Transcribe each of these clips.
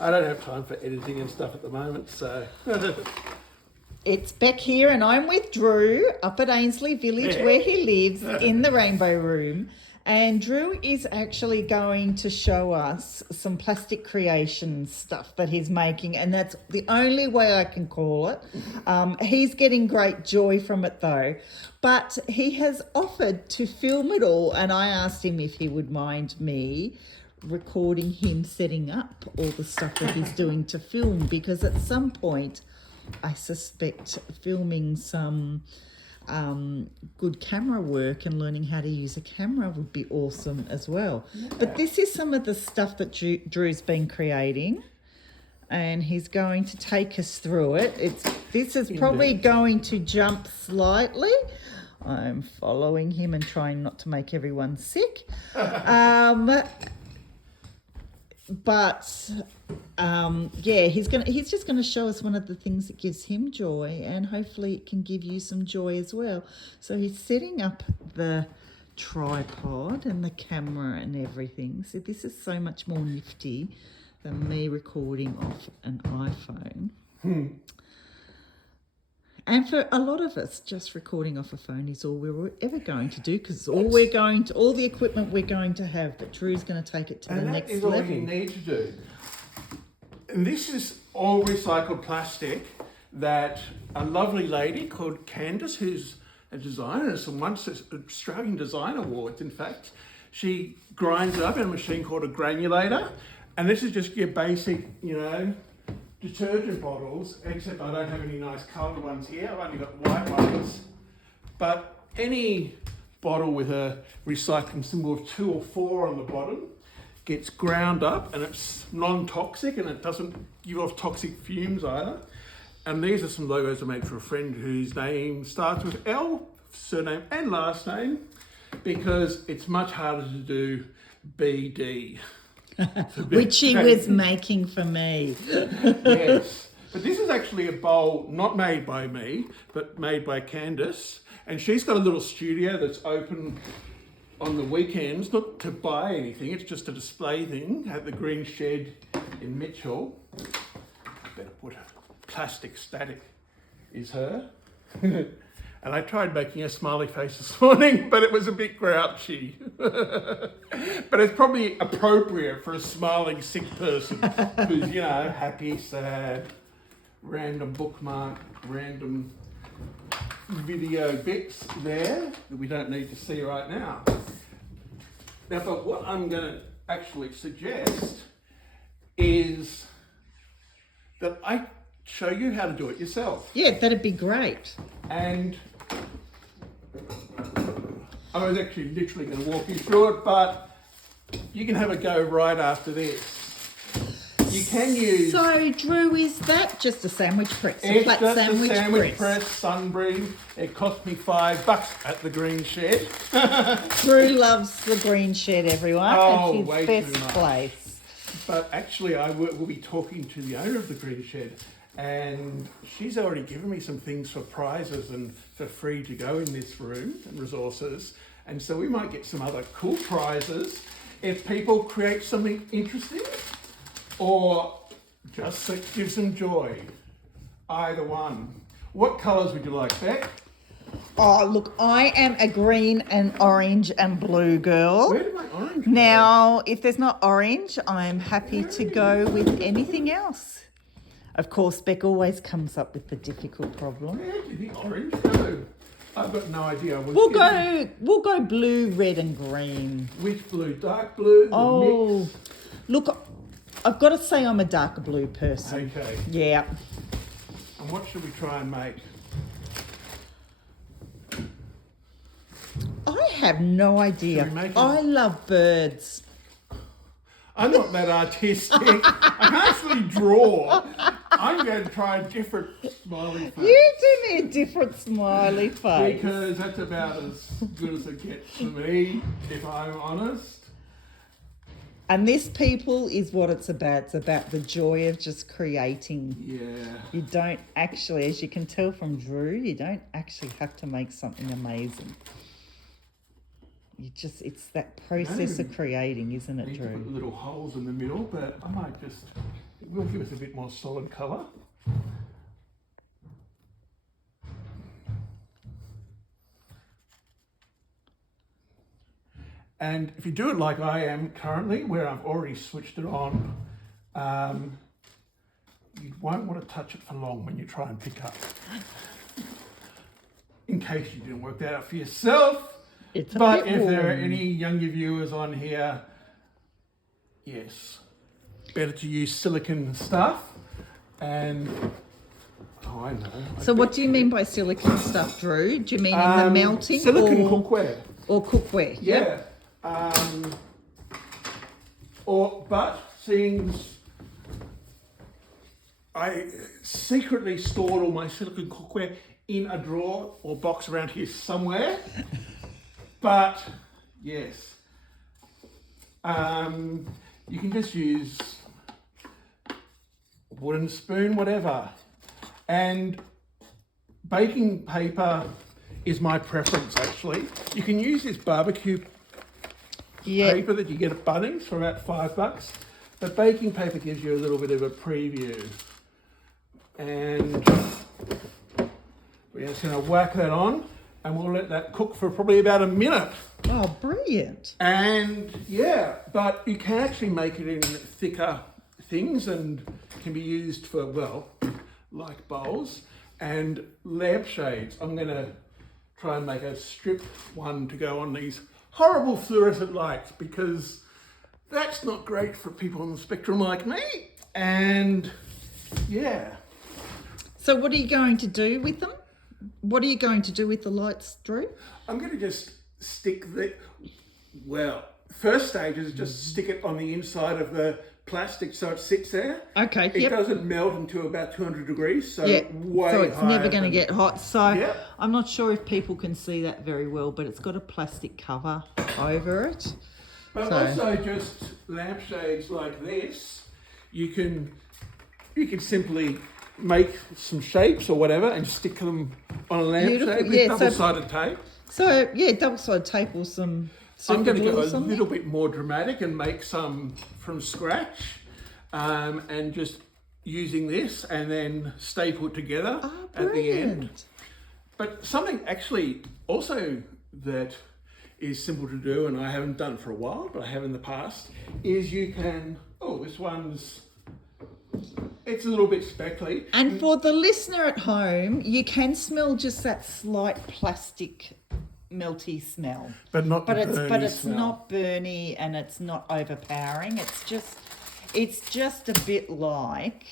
I don't have time for editing and stuff at the moment, so... It's Beck here, and I'm with Drew up at Ainsley Village, where he lives, in the Rainbow Room. And Drew is actually going to show us some plastic creation stuff that he's making, and that's the only way I can call it. He's getting great joy from it though, but he has offered to film it all, and I asked him if he would mind me recording him setting up all the stuff that he's doing to film, because at some point I suspect filming some good camera work and learning how to use a camera would be awesome as well. Yeah. But this is some of the stuff that Drew's been creating, and he's going to take us through it. This is probably going to jump slightly. I'm following him and trying not to make everyone sick. Yeah, he's just gonna show us one of the things that gives him joy, and hopefully it can give you some joy as well. So he's setting up the tripod and the camera and everything. So this is so much more nifty than me recording off an iPhone. And for a lot of us, just recording off a phone is all we're ever going to do, because all the equipment we're going to have. But Drew's going to take it to the next level. And that is all you need to do. And this is all recycled plastic that a lovely lady called Candice, who's a designer, and won Australian Design Awards, in fact, she grinds it up in a machine called a granulator. And this is just your basic, detergent bottles, except I don't have any nice coloured ones here. I've only got white ones. But any bottle with a recycling symbol of 2 or 4 on the bottom gets ground up, and it's non-toxic, and it doesn't give off toxic fumes either. And these are some logos I made for a friend whose name starts with L, surname and last name, because it's much harder to do BD. Which she was making for me. Yes. But this is actually a bowl not made by me, but made by Candice. And she's got a little studio that's open on the weekends, not to buy anything, it's just a display thing at the Green Shed in Mitchell. Better put Plastic Static is her. And I tried making a smiley face this morning, but it was a bit grouchy. But it's probably appropriate for a smiling sick person who's, happy, sad, random bookmark, random video bits there that we don't need to see right now. Now, but what I'm going to actually suggest is that I show you how to do it yourself. Yeah, that'd be great. And I was actually literally going to walk you through it, but you can have a go right after this. You can use... So, Drew, is that just a sandwich press? It's just a sandwich press, Sunbreeze. It cost me $5 at the Green Shed. Drew loves the Green Shed, everyone. Oh, it's his best place. But actually, I will be talking to the owner of the Green Shed, and she's already given me some things for prizes and for free to go in this room and resources. And so we might get some other cool prizes if people create something interesting or just that gives them joy. Either one. What colours would you like, Beck? Oh, look, I am a green and orange and blue girl. Where did my orange go? Now, if there's not orange, I'm happy to go with anything else. Of course, Beck always comes up with the difficult problem. Where did the orange go? I've got no idea. We'll go blue, red and green. Which blue? Dark blue? Oh, mix? Look, I've got to say I'm a dark blue person. Okay. Yeah. And what should we try and make? I have no idea. I love birds. I'm not that artistic. I can't really draw. I'm going to try a different smiley face. You do me a different smiley face. Because that's about as good as it gets for me, if I'm honest. And this, people, is what it's about. It's about the joy of just creating. Yeah. You don't actually, as you can tell from Drew, you don't actually have to make something amazing. It's that process of creating, isn't it, Drew? Put little holes in the middle, but I might just will give us a bit more solid colour. And if you do it like I am currently, where I've already switched it on, you won't want to touch it for long when you try and pick up. In case you didn't work that out for yourself. It's a But bit if there are warm. any younger viewers on here, yes, better to use silicone stuff. And, oh, I know. So what do you mean by silicone stuff, Drew? Do you mean in the melting silicone or cookware. cookware? Yeah. Yep. But seeing I secretly stored all my silicone cookware in a drawer or box around here somewhere. But yes, you can just use a wooden spoon, whatever. And baking paper is my preference, actually. You can use this barbecue paper that you get at Bunnings for about $5. But baking paper gives you a little bit of a preview. And we're just going to whack that on, and we'll let that cook for probably about a minute. Oh, brilliant. And yeah, but you can actually make it in thicker things and can be used for, well, like bowls and lampshades. I'm going to try and make a strip one to go on these horrible fluorescent lights, because that's not great for people on the spectrum like me. And yeah. So what are you going to do with them? What are you going to do with the lights, Drew? I'm going to just stick the, well, first stage is just stick it on the inside of the plastic so it sits there. Okay, It doesn't melt until about 200 degrees, so way so it's never higher going to than- get hot. So Yep. I'm not sure if people can see that very well, but it's got a plastic cover over it. But So- also just lampshades like this, you can simply make some shapes or whatever and stick them on a lampshade Beautiful, with yeah, so- double-sided tape. So yeah, double-sided tape or some I'm super going to glue go or a something. little bit more dramatic and make some from scratch, and just using this and then staple it together Oh, at the end. brilliant. But something actually also that is simple to do, and I haven't done for a while, but I have in the past, is you can, this one's, it's a little bit speckly. And for the listener at home, you can smell just that slight plastic melty smell. But not the But burny it's smell. not burny and it's not overpowering. It's just a bit like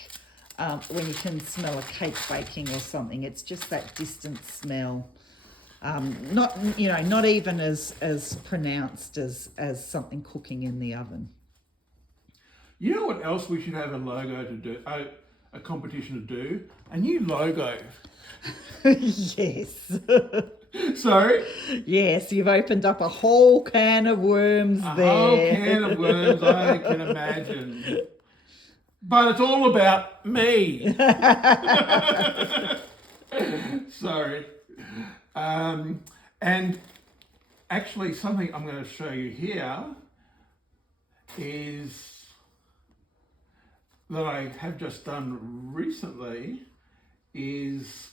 when you can smell a cake baking or something. It's just that distant smell. Not even as pronounced as something cooking in the oven. You know what else we should have a logo to do, a competition to do? A new logo. Yes. Sorry? Yes, you've opened up a whole can of worms A there. whole can of worms, I can imagine. But it's all about me. Sorry. And actually something I'm going to show you here is that I have just done recently is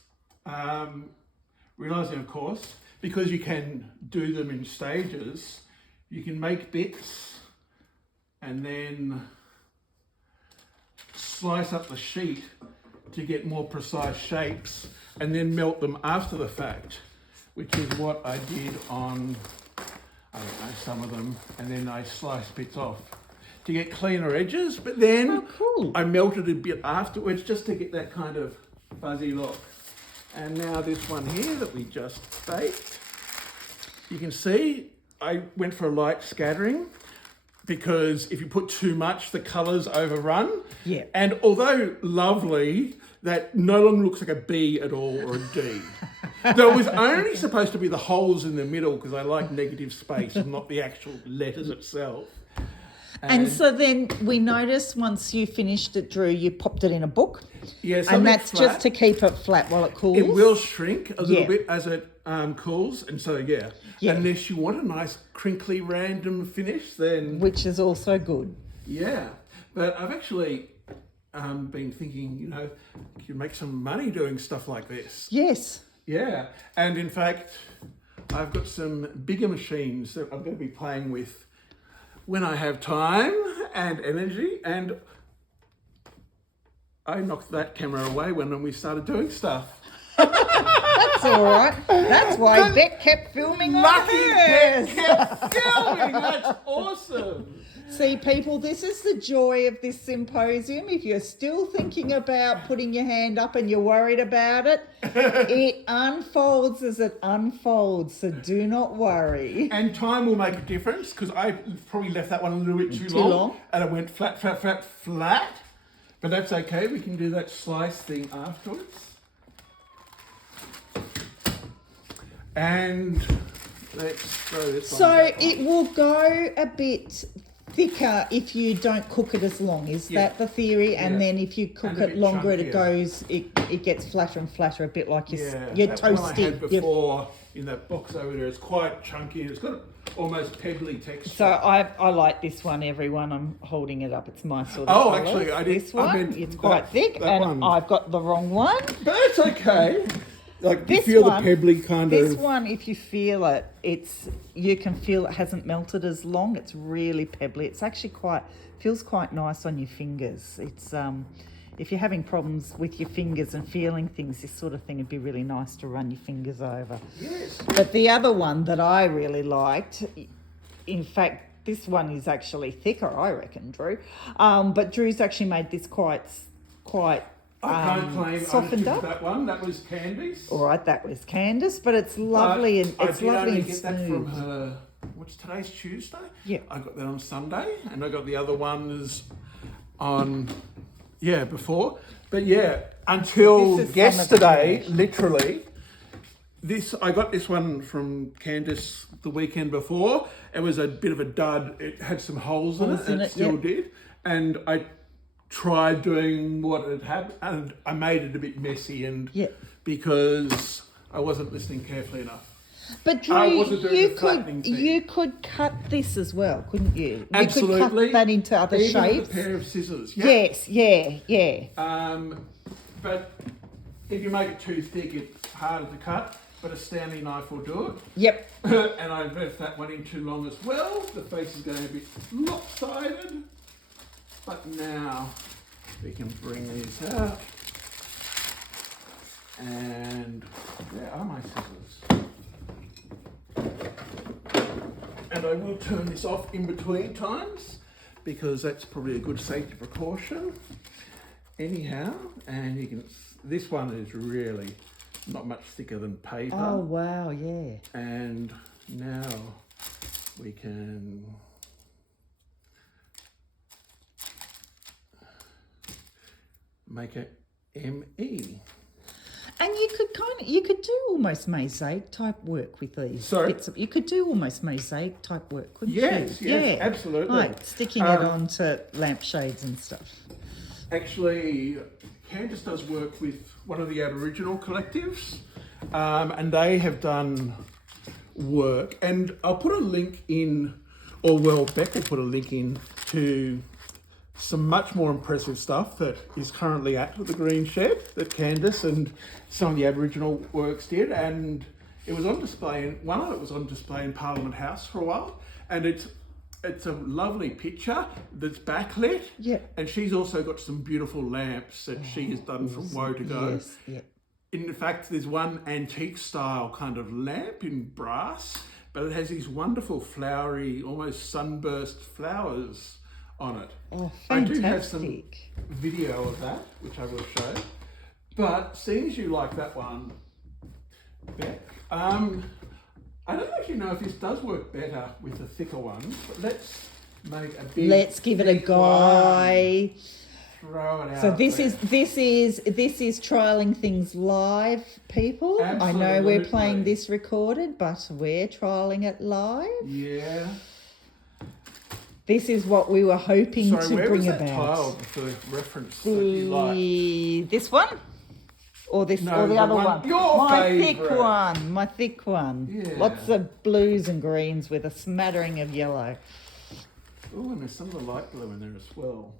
realising, of course, because you can do them in stages, you can make bits and then slice up the sheet to get more precise shapes and then melt them after the fact, which is what I did on, I don't know, some of them, and then I sliced bits off to get cleaner edges, but then Oh, cool. I melted a bit afterwards just to get that kind of fuzzy look. And now this one here that we just baked, you can see I went for a light scattering because if you put too much, the colours overrun. Yeah. And although lovely, that no longer looks like a B at all or a D. Though it was only supposed to be the holes in the middle because I like negative space and not the actual letters itself. And so then we noticed once you finished it, Drew, you popped it in a book. Yeah, And something that's flat. just to keep it flat while it cools. It will shrink a little Yeah. bit as it cools, and so yeah. Unless you want a nice crinkly random finish, then Which is also good. yeah. But I've actually been thinking, you know, you can make some money doing stuff like this. Yes. Yeah, and in fact, I've got some bigger machines that I'm going to be playing with when I have time and energy, and I knocked that camera away when we started doing stuff. That's all right. That's why Beck kept filming on Lucky hers. Beck kept filming. That's awesome. See, people, this is the joy of this symposium. If you're still thinking about putting your hand up and you're worried about it, it unfolds as it unfolds, so do not worry. And time will make a difference, because I probably left that one a little bit too long. And it went flat, flat, flat, flat. But that's okay. We can do that slice thing afterwards. And let's throw this one back on. It will go a bit thicker if you don't cook it as long. Is that the theory? And then if you cook it longer, it gets flatter and flatter, a bit like your that one I toasty. had before in that box over there. It's quite chunky. It's got almost pebbly texture. So I like this one, everyone. I'm holding it up. It's my sort of colours. Actually, I did. This one, I meant it's quite thick, and I've got the wrong one. But it's okay. Like, you This feel one- the pebbly kind This of... one, if you feel it, you can feel it hasn't melted as long. It's really pebbly. It's actually feels quite nice on your fingers. It's if you're having problems with your fingers and feeling things, this sort of thing would be really nice to run your fingers over. Yes. But the other one that I really liked, in fact, this one is actually thicker, I reckon, Drew. But Drew's actually made this quite I can't claim softened ownership of up. that one. That was Candice. All right, that was Candice, but it's lovely and it's lovely and get smooth. that from her. What's today's Tuesday? Yeah. I got that on Sunday, and I got the other ones on before. But until This is yesterday, literally. I got this one from Candice the weekend before. It was a bit of a dud. It had some holes in it. It still did, and I tried doing what it had, and I made it a bit messy, and because I wasn't listening carefully enough. But Drew, you could cut this as well, couldn't you? Absolutely. You could cut that into other Even shapes. with a pair of scissors. Yes, yeah. But if you make it too thick, it's harder to cut. But a Stanley knife will do it. Yep. And I left that one in too long as well. The face is going a bit lopsided. But now we can bring these out. And there are my scissors. And I will turn this off in between times, because that's probably a good safety precaution. Anyhow, and you can, this one is really not much thicker than paper. Oh, wow, yeah. And now we can make it ME. And you could do almost mosaic type work with these. Sorry? You could do almost mosaic type work, couldn't Yes, you? yes, absolutely. Like sticking it onto lampshades and stuff. Actually, Candice does work with one of the Aboriginal collectives, and they have done work. And I'll put a link in, Beck will put a link in to some much more impressive stuff that is currently at the Green Shed that Candice and some of the Aboriginal works did. And it was on display, one of it was on display in Parliament House for a while. And it's a lovely picture that's backlit. Yeah. And she's also got some beautiful lamps that she has done from Woe to Go. Yes, yeah. In fact, there's one antique style kind of lamp in brass, but it has these wonderful flowery, almost sunburst flowers on it. Oh, I fantastic. do have some video of that, which I will show. But seeing as you like that one, Beck, I don't actually know if this does work better with the thicker ones, but let's make a big. Let's give it a go. Throw it out. So this is trialing things live, people. I know we're Absolutely. playing this recorded, but we're trialing it live. Yeah. This is what we were hoping Sorry, to where bring was that about. tile for reference that you like? This one? Or this No, or the the other one- one? your my favourite. thick one. My thick one. Yeah. Lots of blues and greens with a smattering of yellow. Oh, and there's some of the light blue in there as well.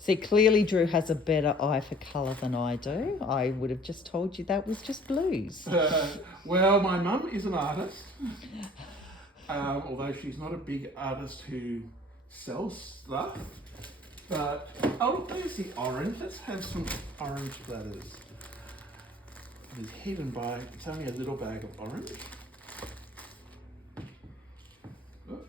See, clearly Drew has a better eye for colour than I do. I would have just told you that was just blues. Well, my mum is an artist, although she's not a big artist who sells stuff. But, oh, look, there's the orange. Let's have some orange splatters. It is hidden by, it's only a little bag of orange. Oops.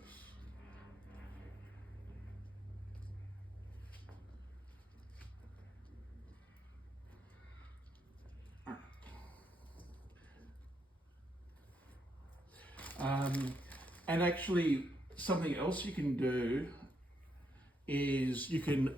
And actually, something else you can do is you can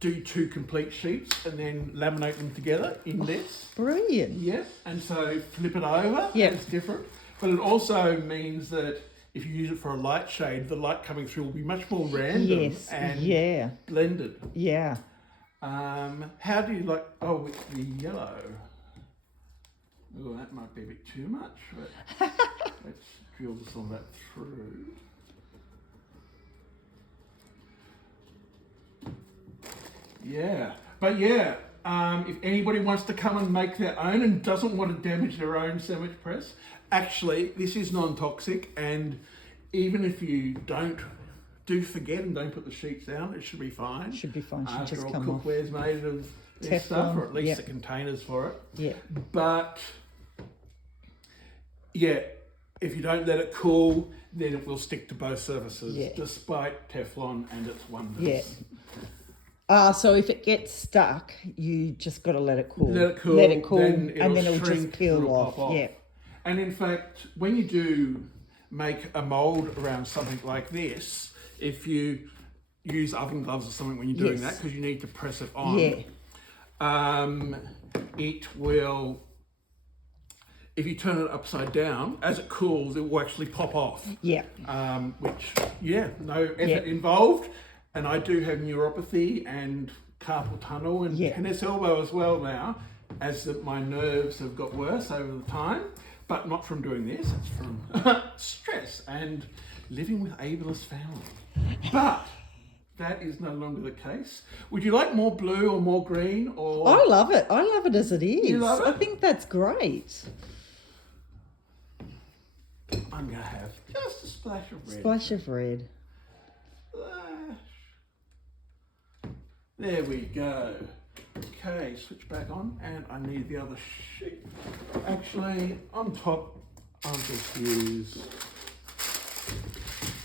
do 2 complete sheets and then laminate them together in this. Brilliant. Yeah, and so flip it over, Yep. it's different. But it also means that if you use it for a light shade, the light coming through will be much more random and blended. Yeah. How do you like, oh, with the yellow. Oh, that might be a bit too much, but let's drill some of that through. Yeah, but yeah, if anybody wants to come and make their own and doesn't want to damage their own sandwich press, actually, this is non-toxic, and even if you do forget and don't put the sheets down, it should be fine. Should be fine. Should After just all, come off. cookware's made of this stuff, or at least the containers for it. Yeah. But yeah, if you don't let it cool, then it will stick to both surfaces, despite Teflon and its wonders. Yeah. So if it gets stuck, you just got to let it cool. Let it cool, and then it'll just peel off. Yeah. And in fact, when you do make a mould around something like this, if you use oven gloves or something when you're doing that, because you need to press it on, it will, if you turn it upside down, as it cools, it will actually pop off. Yeah. Which, no effort involved. And I do have neuropathy and carpal tunnel and tennis elbow as well now, as my nerves have got worse over the time, but not from doing this, it's from stress and living with ableist family. But that is no longer the case. Would you like more blue or more green? Or I love it. I love it as it is. You love it? I think that's great. I'm going to have just a splash of red. Splash of red. There we go. Okay, switch back on, and I need the other sheet. Actually, on top, I'll just use,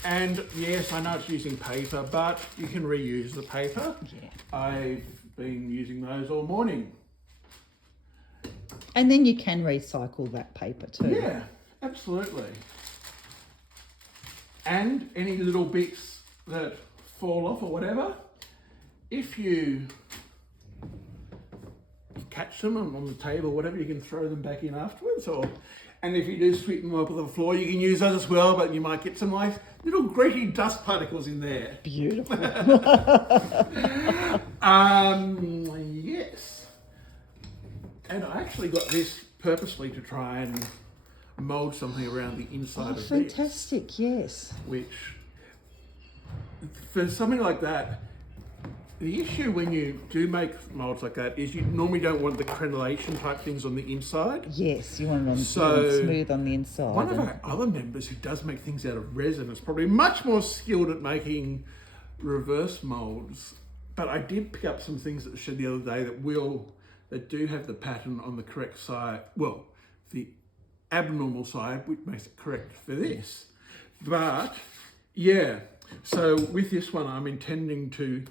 and yes, I know it's using paper, but you can reuse the paper. Yeah. I've been using those all morning. And then you can recycle that paper too. Yeah, absolutely. And any little bits that fall off or whatever, if you catch them on the table or whatever, you can throw them back in afterwards. And if you do sweep them up on the floor, you can use those as well, but you might get some nice little gritty dust particles in there. Beautiful. Yes. And I actually got this purposely to try and mould something around the inside of this. Fantastic, yes. Which, for something like that, the issue when you do make moulds like that is you normally don't want the crenellation type things on the inside. Yes, you want it smooth on the inside. One of our other members who does make things out of resin is probably much more skilled at making reverse moulds. But I did pick up some things that showed the other day that do have the pattern on the correct side. Well, the abnormal side, which makes it correct for this. But yeah, so with this one, I'm intending to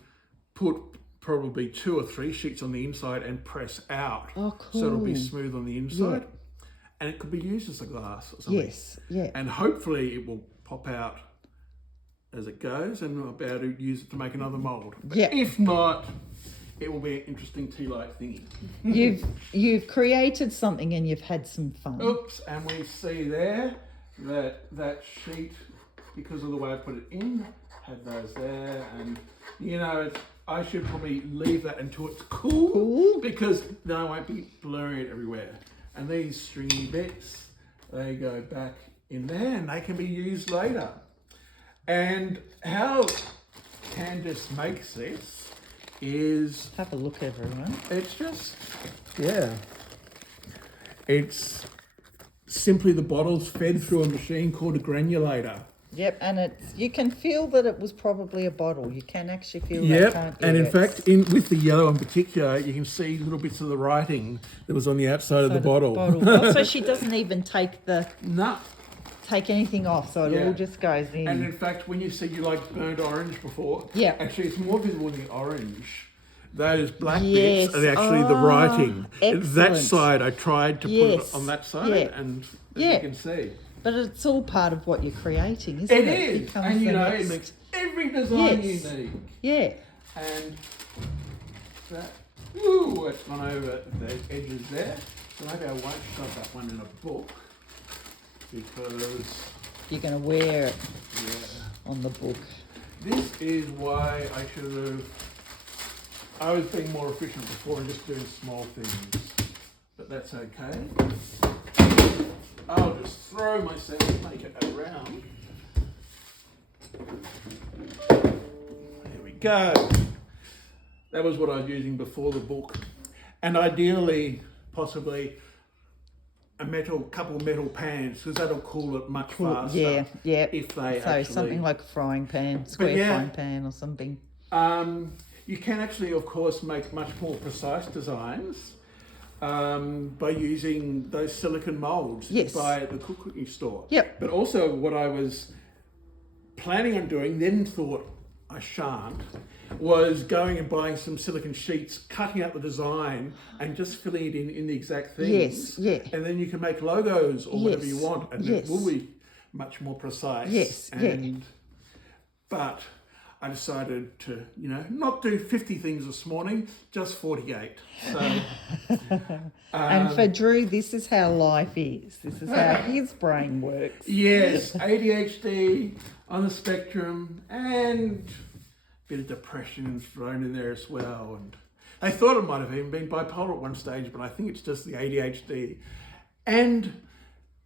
put probably 2 or 3 sheets on the inside and press out. Oh, cool. So it'll be smooth on the inside. Yeah. And it could be used as a glass or something. Yes, yeah. And hopefully it will pop out as it goes, and I'll be able to use it to make another mould. But if not, it will be an interesting tea light thingy. You've created something and you've had some fun. Oops, and we see there that sheet, because of the way I put it in, had those there, and you know, I should probably leave that until it's cool, because then I won't be blurring it everywhere. And these stringy bits, they go back in there and they can be used later. And how Candice makes this is, Have a look, everyone. it's just, yeah. It's simply the bottles fed through a machine called a granulator. Yep, and you can feel that it was probably a bottle. You can actually feel that, Yep, can't you? and in fact, with the yellow in particular, you can see little bits of the writing that was on the outside of the bottle. Oh, so she doesn't even take No. anything off, so it all just goes in. And in fact, when you said you liked burnt orange before, yeah, actually it's more visible than the orange. Those black yes. bits are actually the writing. Excellent. That side, I tried to put it on that side, and as you can see. But it's all part of what you're creating, isn't it? It is, and you know, it makes every design unique. Yeah. And that, ooh, it's gone over the edges there. So maybe I won't shove that one in a book because you're going to wear it on the book. This is why I was being more efficient before and just doing small things, but that's okay. I'll just throw myself and make it around. There we go. That was what I was using before the book. And ideally, possibly couple metal pans, because that'll cool it much faster. Yeah. If they so something like a frying pan, frying pan or something. You can actually, of course, make much more precise designs by using those silicone molds you buy at the cooking store. Yep. But also what I was planning on doing, then thought I shan't, was going and buying some silicone sheets, cutting out the design and just filling it in the exact things. Yes, yeah. And then you can make logos or whatever you want, and it will be much more precise. Yes, But I decided to, not do 50 things this morning, just 48. So, and for Drew, this is how life is. This is how his brain works. Yes, ADHD on the spectrum and a bit of depression thrown in there as well. And I thought it might have even been bipolar at one stage, but I think it's just the ADHD and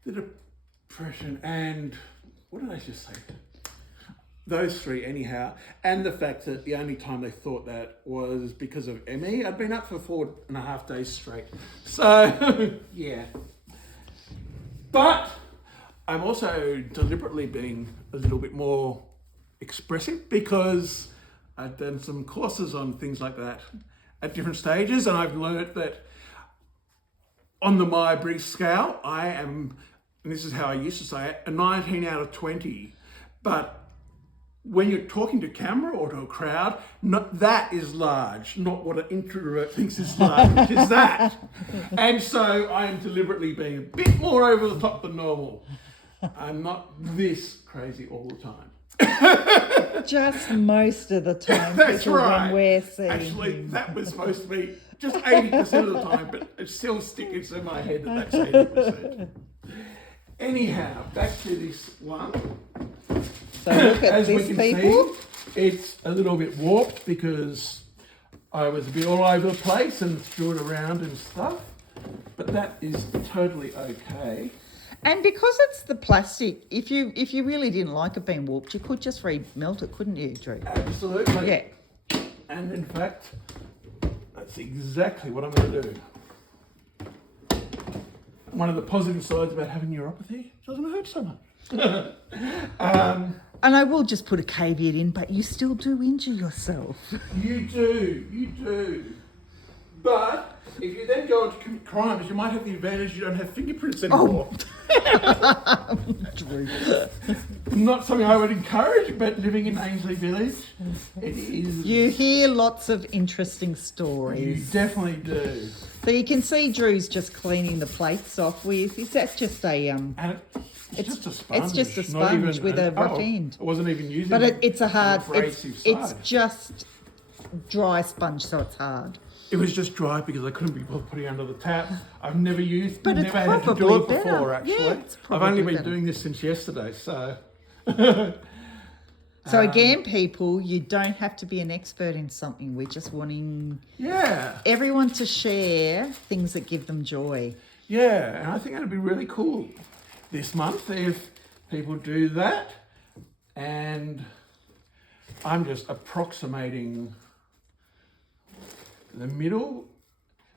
the depression and, what did I just say? Those three anyhow, and the fact that the only time they thought that was because of ME. I'd been up for 4.5 days straight. So, yeah. But I'm also deliberately being a little bit more expressive because I've done some courses on things like that at different stages, and I've learned that on the Myers-Briggs scale, I am, and this is how I used to say it, a 19 out of 20. But when you're talking to camera or to a crowd, that is large, not what an introvert thinks is large, which is that. And so I am deliberately being a bit more over the top than normal. I'm not this crazy all the time. Just most of the time. That's right. When we're seeing Actually, that was supposed to be just 80% of the time, but it's still sticking in my head that that's 80%. Anyhow, back to this one. So look at As this, we can people. see, it's a little bit warped because I was a bit all over the place and threw it around and stuff, but that is totally okay. And because it's the plastic, if you really didn't like it being warped, you could just remelt it, couldn't you, Drew? Absolutely. Yeah. And in fact, that's exactly what I'm going to do. One of the positive sides about having neuropathy, it doesn't hurt so much. And I will just put a caveat in, but you still do injure yourself. You do. But if you then go on to commit crimes, you might have the advantage you don't have fingerprints anymore. Drew. Not something I would encourage, but living in Ainsley Village, it is. You hear lots of interesting stories. You definitely do. So you can see Drew's just cleaning the plates off with. Is that just a And it's just a sponge. It's just a not sponge even with a rough end. I wasn't even using But it. it's a hard. abrasive It's side. just dry sponge, so it's hard. It was just dry because I couldn't be bothered putting it under the tap. I've never used, But it's never had to do probably it before better. actually. Yeah, it's I've only probably been better. doing this since yesterday, so. So again, people, you don't have to be an expert in something. We're just wanting everyone to share things that give them joy. Yeah, and I think that'd be really cool this month if people do that. And I'm just approximating the middle,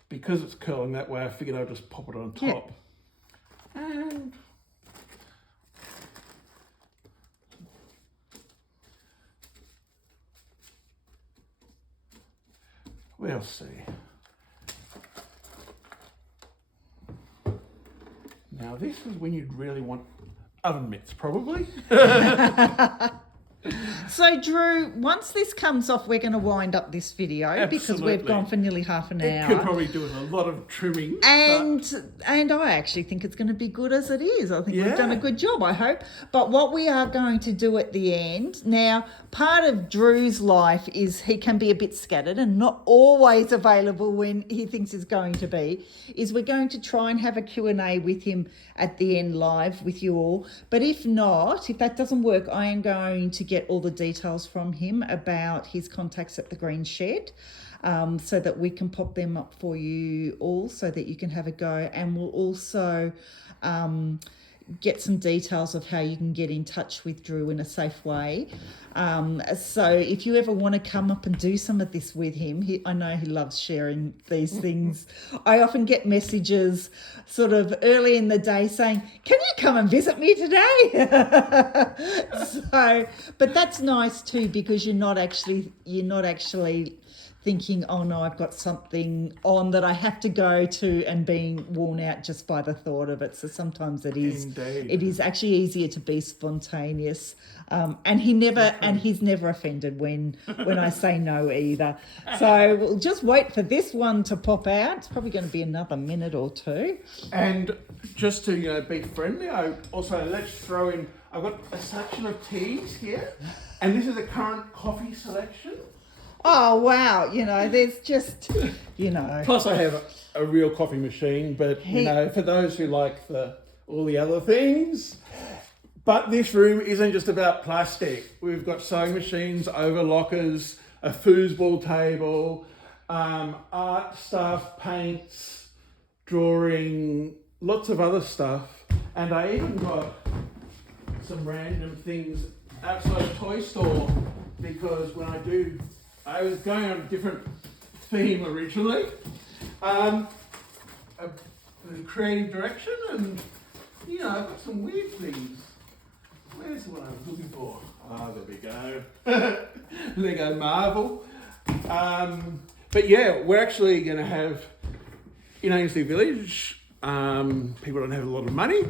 because it's curling that way, I figured I'd just pop it on top. And we'll see. Now this is when you'd really want oven mitts, probably. So, Drew, once this comes off, we're going to wind up this video because we've gone for nearly half an hour. It could probably do with a lot of trimming. And I actually think it's going to be good as it is. I think we've done a good job, I hope. But what we are going to do at the end, now, part of Drew's life is he can be a bit scattered and not always available when he thinks he's going to be, is we're going to try and have a Q&A with him at the end live with you all. But if not, if that doesn't work, I am going to get all the details from him about his contacts at the Green Shed, so that we can pop them up for you all so that you can have a go. And we'll also get some details of how you can get in touch with Drew in a safe way. So if you ever want to come up and do some of this with him, I know he loves sharing these things. I often get messages sort of early in the day saying, can you come and visit me today? But that's nice too, because you're not actually thinking, oh no, I've got something on that I have to go to, and being worn out just by the thought of it. So sometimes it is actually easier to be spontaneous. And he's never offended when I say no either. So we'll just wait for this one to pop out. It's probably going to be another minute or two. And just to be friendly, let's throw in, I've got a selection of teas here, and this is the current coffee selection. Oh, wow. There's just, Plus I have a real coffee machine, but, for those who like all the other things. But this room isn't just about plastic. We've got sewing machines, overlockers, a foosball table, art stuff, paints, drawing, lots of other stuff. And I even got some random things outside a toy store, because I was going on a different theme originally, a creative direction, and I've got some weird things. Where's the one I was looking for? There we go. Lego Marvel. But yeah, we're actually going to have, in Ainsley Village, people don't have a lot of money,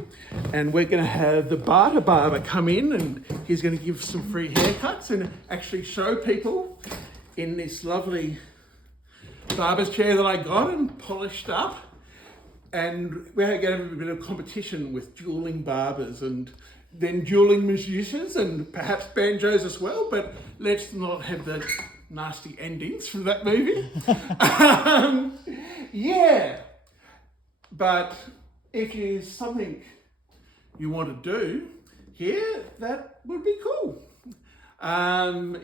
and we're going to have the barber come in, and he's going to give some free haircuts and actually show people in this lovely barber's chair that I got and polished up. And we're going to have a bit of competition with dueling barbers and then dueling musicians and perhaps banjos as well, but let's not have the nasty endings from that movie. But if it's something you want to do here, that would be cool. And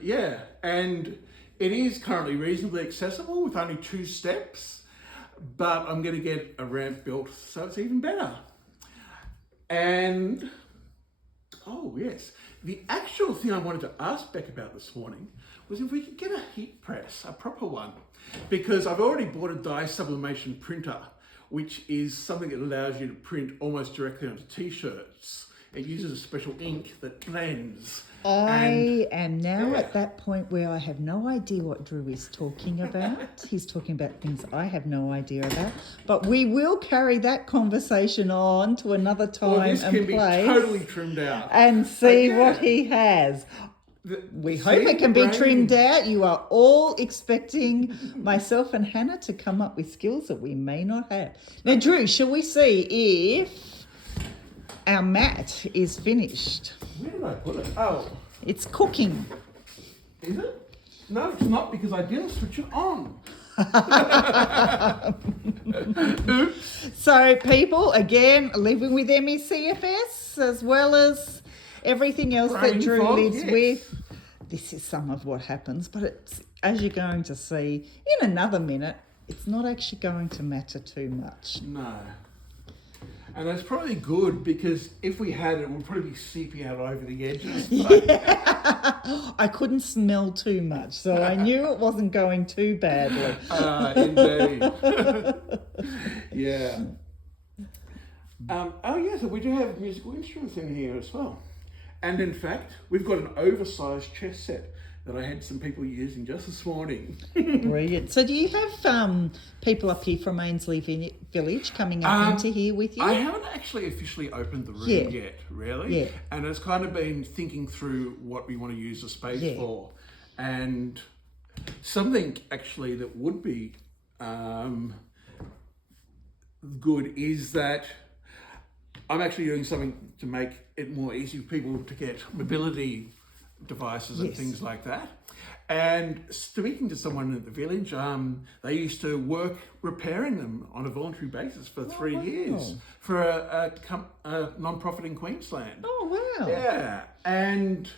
it is currently reasonably accessible with only 2 steps, but I'm going to get a ramp built so it's even better. And, oh yes, the actual thing I wanted to ask Beck about this morning was if we could get a heat press, a proper one, because I've already bought a dye sublimation printer, which is something that allows you to print almost directly onto t-shirts. It uses a special ink that blends. I am now at that point where I have no idea what Drew is talking about. He's talking about things I have no idea about. But we will carry that conversation on to another time this and can place. Be totally trimmed out. And see what he has. We hope it can be trimmed out. You are all expecting myself and Hannah to come up with skills that we may not have. Now, Drew, shall we see if our mat is finished? Where did I put it? Oh. It's cooking. Is it? No, it's not, because I didn't switch it on. Oops. So, people, again, living with ME/CFS as well as everything else that Drew lives with. This is some of what happens, but it's, as you're going to see in another minute, it's not actually going to matter too much. No. And that's probably good because if we had it, it would probably be seeping out over the edges. I couldn't smell too much, so I knew it wasn't going too badly. Indeed. Yeah. So we do have musical instruments in here as well. And in fact, we've got an oversized chess set that I had some people using just this morning. Brilliant. So do you have people up here from Ainsley Village coming up into here with you? I haven't actually officially opened the room yet, really. Yeah. And it's kind of been thinking through what we want to use the space for. And something actually that would be good is that I'm actually doing something to make it more easy for people to get mobility devices and things like that. And speaking to someone at the village, they used to work repairing them on a voluntary basis for 3 years for a non-profit in Queensland. Oh, wow. Yeah. And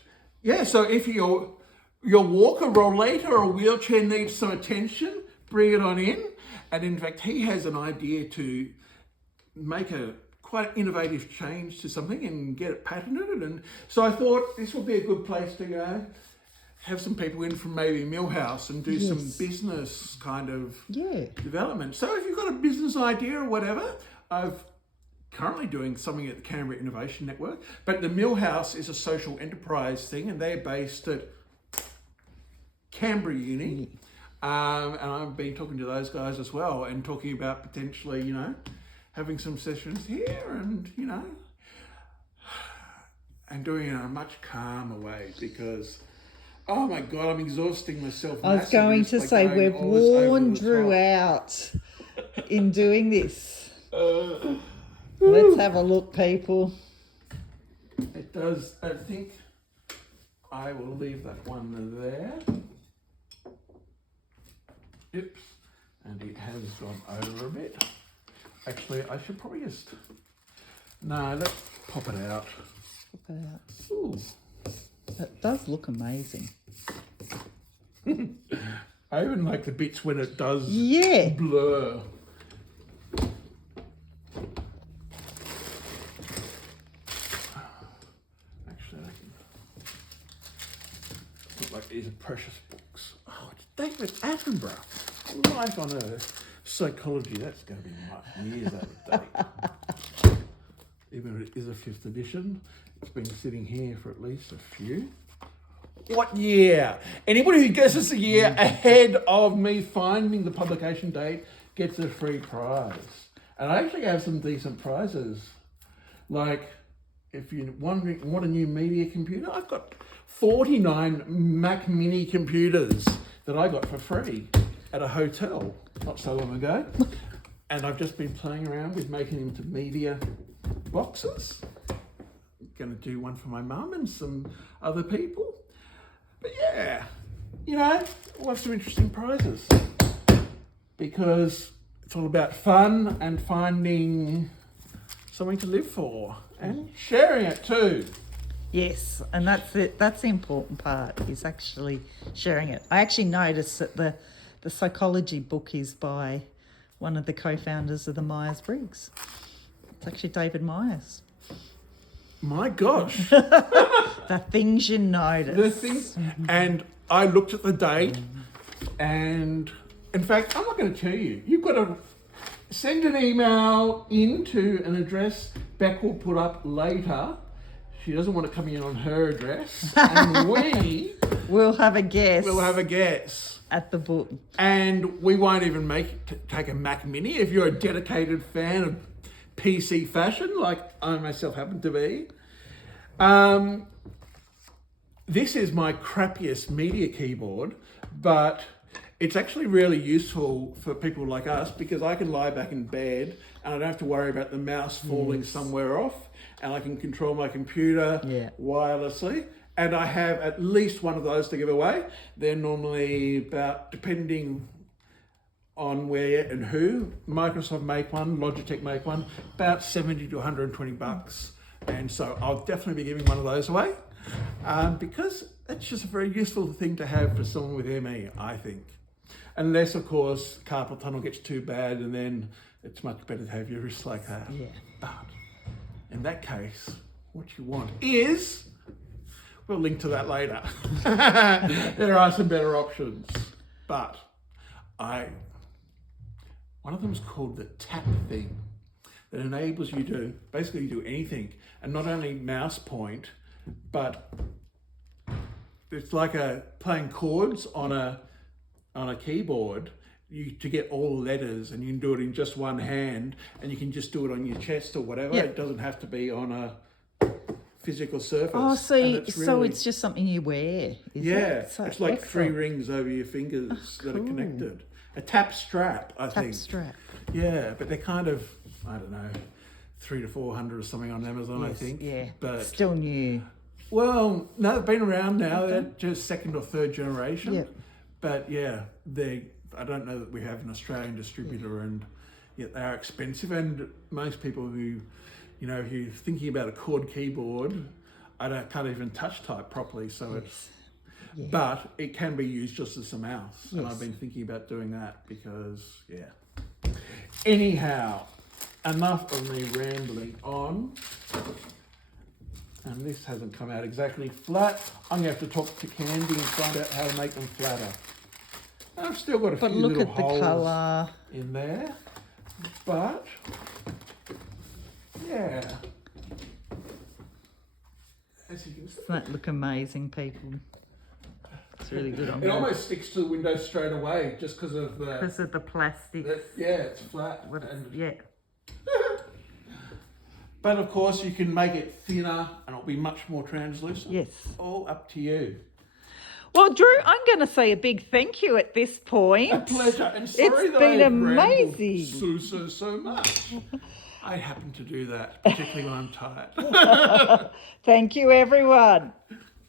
so if your walker, rollator or wheelchair needs some attention, bring it on in. And in fact, he has an idea to make a quite innovative change to something and get it patented. And so I thought this would be a good place to have some people in from maybe Millhouse and do some business kind of development. So if you've got a business idea or whatever, I'm currently doing something at the Canberra Innovation Network, but the Millhouse is a social enterprise thing and they're based at Canberra Uni. And I've been talking to those guys as well and talking about potentially, having some sessions here and, and doing it in a much calmer way because, oh my God, I'm exhausting myself. I was going to say, we've worn Drew out in doing this. Let's have a look, people. It does, I think I will leave that one there. Oops, and it has gone over a bit. Actually, I should probably just... No, let's pop it out. Pop it out. Ooh. That does look amazing. I even like the bits when it does blur. Actually, I can... Look like these are precious books. Oh, it's David Attenborough. Life on Earth. Psychology, that's going to be years out of date. Even if it is a 5th edition, it's been sitting here for at least a few. What year? Anybody who guesses the year ahead of me finding the publication date gets a free prize. And I actually have some decent prizes. Like, if you're wondering what a new media computer, I've got 49 Mac Mini computers that I got for free at a hotel not so long ago. And I've just been playing around with making them into media boxes. I'm going to do one for my mum and some other people. But yeah, we'll have some interesting prizes because it's all about fun and finding something to live for and sharing it too. Yes, and that's it. That's the important part, is actually sharing it. I actually noticed that the psychology book is by one of the co-founders of the Myers-Briggs. It's actually David Myers. My gosh. The things you notice. The things. And I looked at the date and, in fact, I'm not going to tell you. You've got to send an email into an address Beck will put up later. She doesn't want to come in on her address. And we'll have a guess. We'll have a guess. At the book. And we won't even take a Mac Mini if you're a dedicated fan of PC fashion, like I myself happen to be. This is my crappiest media keyboard, but it's actually really useful for people like us because I can lie back in bed and I don't have to worry about the mouse falling somewhere off, and I can control my computer wirelessly. And I have at least one of those to give away. They're normally about, depending on where and who, Microsoft make one, Logitech make one, about 70 to 120 bucks. And so I'll definitely be giving one of those away because it's just a very useful thing to have for someone with ME, I think. Unless, of course, carpal tunnel gets too bad and then it's much better to have your wrists like that. Yeah. But in that case, what you want is, we'll link to that later. There are some better options, but one of them is called the tap thing that enables you to basically do anything, and not only mouse point, but it's like playing chords on a keyboard. To get all the letters, and you can do it in just one hand, and you can just do it on your chest or whatever. Yep. It doesn't have to be on a physical surface. Oh, And so it's just something you wear, is yeah, it? So it's like excellent. 3 rings over your fingers that are cool. connected. A tap strap, I think. Tap strap. Yeah, but they're kind of, I don't know, 300 to 400 or something on Amazon, I Yes, think. yeah. But Still new. well, no, they've been around now. They're just 2nd or 3rd generation. Yep. But yeah, I don't know that we have an Australian distributor, and yet they are expensive. And most people who, if you're thinking about a chord keyboard, can't even touch type properly. So it's, Yeah. but it can be used just as a mouse. And Yes. I've been thinking about doing that because, yeah. Anyhow, enough of me rambling on. And this hasn't come out exactly flat. I'm going to have to talk to Candy and find out how to make them flatter. I've still got a But few look little at the holes colour. in there. But, yeah. As you can see, Doesn't that look amazing, people? It's really good on it there. almost sticks to the window straight away just because of Because of the plastic. yeah, it's flat. Yeah. But of course, you can make it thinner and it'll be much more translucent. Yes. All up to you. Well, Drew, I'm going to say a big thank you at this point. A pleasure. And sorry It's that been I've rambled amazing. so much. I happen to do that, particularly when I'm tired. Thank you, everyone.